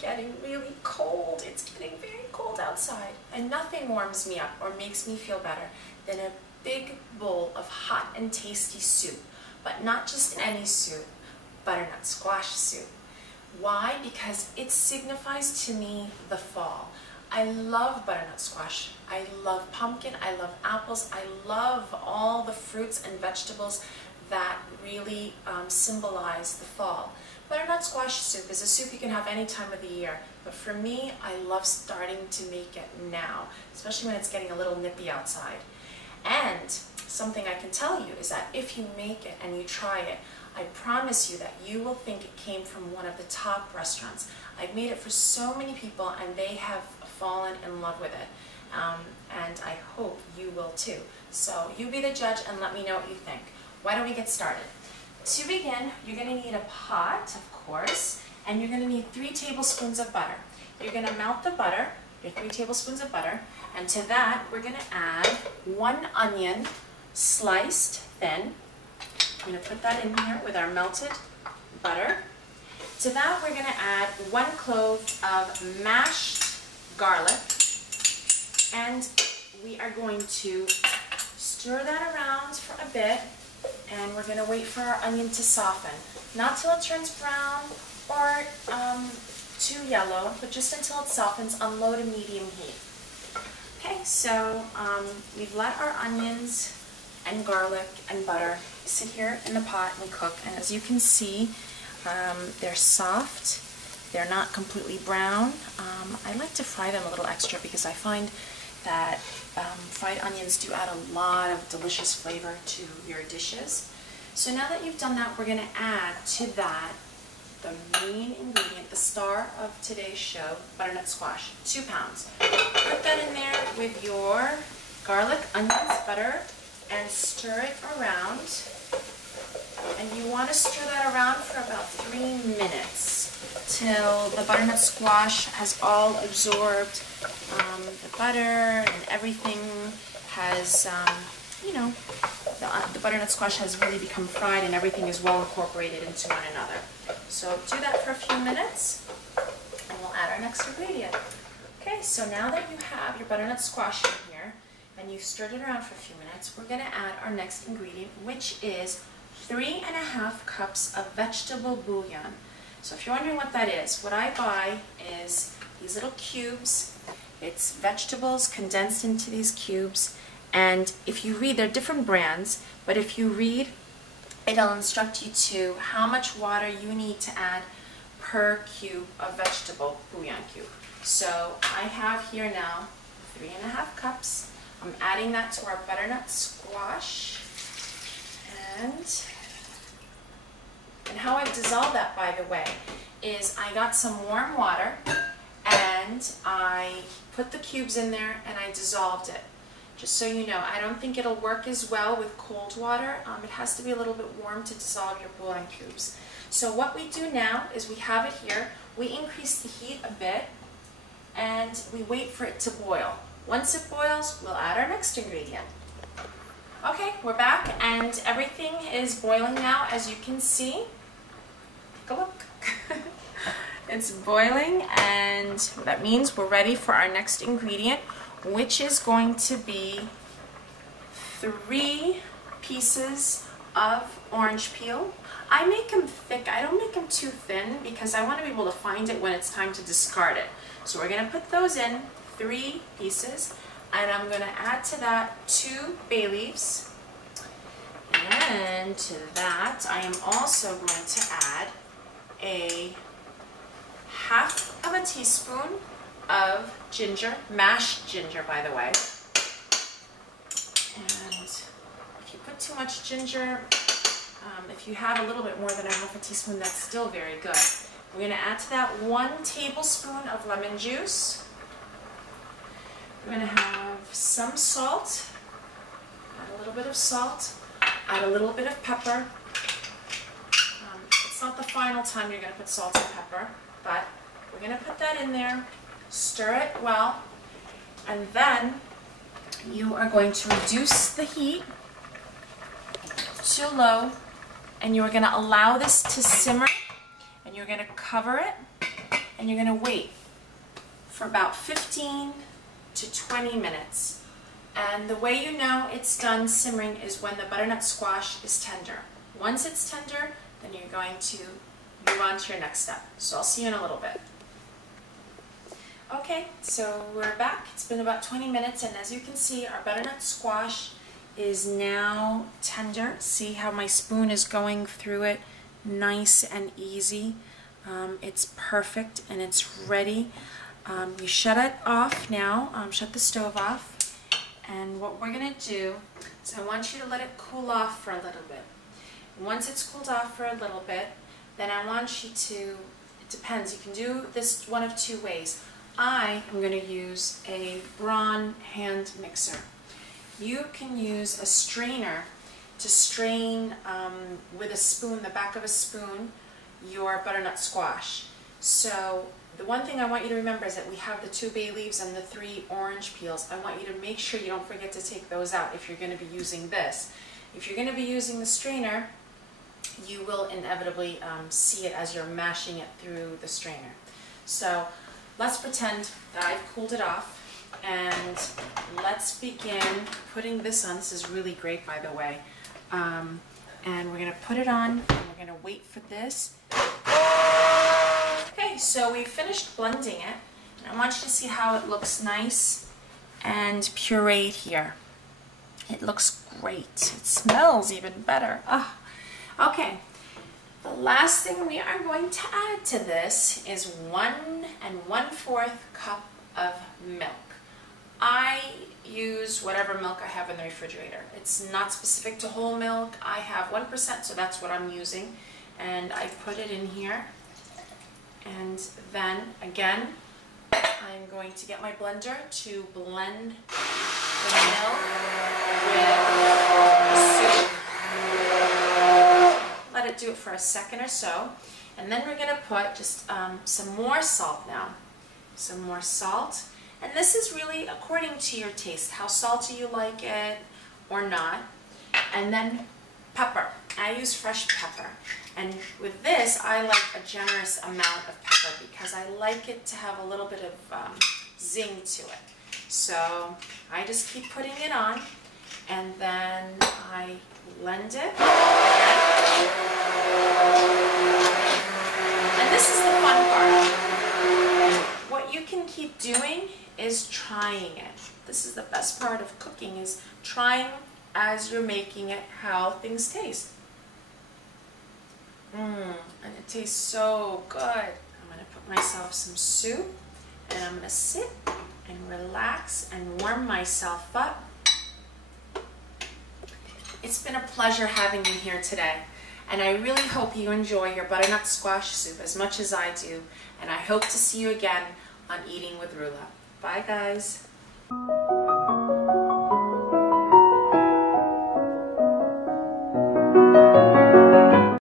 getting really cold. It's getting very cold outside. And nothing warms me up or makes me feel better than a big bowl of hot and tasty soup. But not just any soup, butternut squash soup. Why? Because it signifies to me the fall. I love butternut squash. I love pumpkin. I love apples. I love all the fruits and vegetables that really symbolize the fall. Butternut squash soup is a soup you can have any time of the year, but for me, I love starting to make it now, especially when it's getting a little nippy outside. And something I can tell you is that if you make it and you try it, I promise you that you will think it came from one of the top restaurants. I've made it for so many people and they have fallen in love with it. And I hope you will too. So you be the judge and let me know what you think. Why don't we get started? To begin, you're going to need a pot, of course, and you're going to need 3 tablespoons of butter. You're going to melt the butter, your 3 tablespoons of butter, and to that we're going to add 1 onion sliced thin. I'm going to put that in here with our melted butter. To that we're going to add 1 clove of mashed garlic, and we are going to stir that around for a bit, and we're going to wait for our onion to soften. Not till it turns brown or too yellow, but just until it softens on low to medium heat. Okay, so we've let our onions and garlic and butter sit here in the pot and cook, and as you can see, they're soft. They're not completely brown. I like to fry them a little extra because I find that fried onions do add a lot of delicious flavor to your dishes. So now that you've done that, we're going to add to that the main ingredient, the star of today's show, butternut squash, 2 pounds. Put that in there with your garlic, onions, butter, and stir it around. And you want to stir that around for about 3 minutes till the butternut squash has all absorbed the butter and everything has, you know, the butternut squash has really become fried and everything is well incorporated into one another. So do that for a few minutes and we'll add our next ingredient. Okay, so now that you have your butternut squash in here and you've stirred it around for a few minutes, we're going to add our next ingredient, which is 3½ cups of vegetable bouillon. So if you're wondering what that is, what I buy is these little cubes. It's vegetables condensed into these cubes, and if you read, they're different brands, but if you read, it'll instruct you to how much water you need to add per cube of vegetable bouillon cube. So I have here now 3½ cups. I'm adding that to our butternut squash, and how I dissolve that, by the way, is I got some warm water and I put the cubes in there and I dissolved it. Just so you know, I don't think it'll work as well with cold water. It has to be a little bit warm to dissolve your bouillon cubes. So what we do now is we have it here, we increase the heat a bit, and we wait for it to boil. Once it boils, we'll add our next ingredient. Okay, we're back and everything is boiling now, as you can see. Take a look. It's boiling, and that means we're ready for our next ingredient, which is going to be 3 pieces of orange peel. I make them thick. I don't make them too thin because I want to be able to find it when it's time to discard it. So we're going to put those in, 3 pieces, and I'm going to add to that 2 bay leaves. And to that, I am also going to add a 1/2 teaspoon of ginger, mashed ginger, by the way. And if you put too much ginger, if you have a little bit more than a 1/2 teaspoon, that's still very good. We're going to add to that 1 tablespoon of lemon juice. We're going to have some salt, add a little bit of salt, add a little bit of pepper. It's not the final time you're going to put salt and pepper, but we're going to put that in there, stir it well, and then you are going to reduce the heat to low, and you are going to allow this to simmer, and you're going to cover it, and you're going to wait for about 15 to 20 minutes. And the way you know it's done simmering is when the butternut squash is tender. Once it's tender, then you're going to move on to your next step. So I'll see you in a little bit. Okay, so we're back. It's been about 20 minutes, and as you can see, our butternut squash is now tender. See how my spoon is going through it nice and easy. It's perfect and it's ready. You shut it off now, shut the stove off, and what we're going to do is I want you to let it cool off for a little bit. Once it's cooled off for a little bit, then I want you to, it depends, you can do this one of two ways. I am going to use a Braun hand mixer. You can use a strainer to strain with a spoon, the back of a spoon, your butternut squash. So the one thing I want you to remember is that we have the 2 bay leaves and the 3 orange peels. I want you to make sure you don't forget to take those out if you're going to be using this. If you're going to be using the strainer, you will inevitably see it as you're mashing it through the strainer. So let's pretend that I've cooled it off, and let's begin putting this on. This is really great, by the way. And we're going to put it on, and we're going to wait for this. Okay, so we finished blending it, and I want you to see how it looks nice and pureed here. It looks great. It smells even better. Oh. Okay, the last thing we are going to add to this is 1 1/4 cup of milk. I use whatever milk I have in the refrigerator. It's not specific to whole milk. I have 1%, so that's what I'm using. And I put it in here. And then, again, I'm going to get my blender to blend the milk with the soup. Let it do it for a second or so. And then we're going to put just some more salt now. Some more salt. And this is really according to your taste, how salty you like it or not. And then pepper. I use fresh pepper. And with this, I like a generous amount of pepper because I like it to have a little bit of zing to it. So I just keep putting it on, and then I blend it. And this is the fun part. What you can keep doing is trying it. This is the best part of cooking, is trying as you're making it how things taste. And it tastes so good. I'm going to put myself some soup, and I'm going to sit and relax and warm myself up. It's been a pleasure having you here today, and I really hope you enjoy your butternut squash soup as much as I do, and I hope to see you again on Eating with Rula. Bye, guys.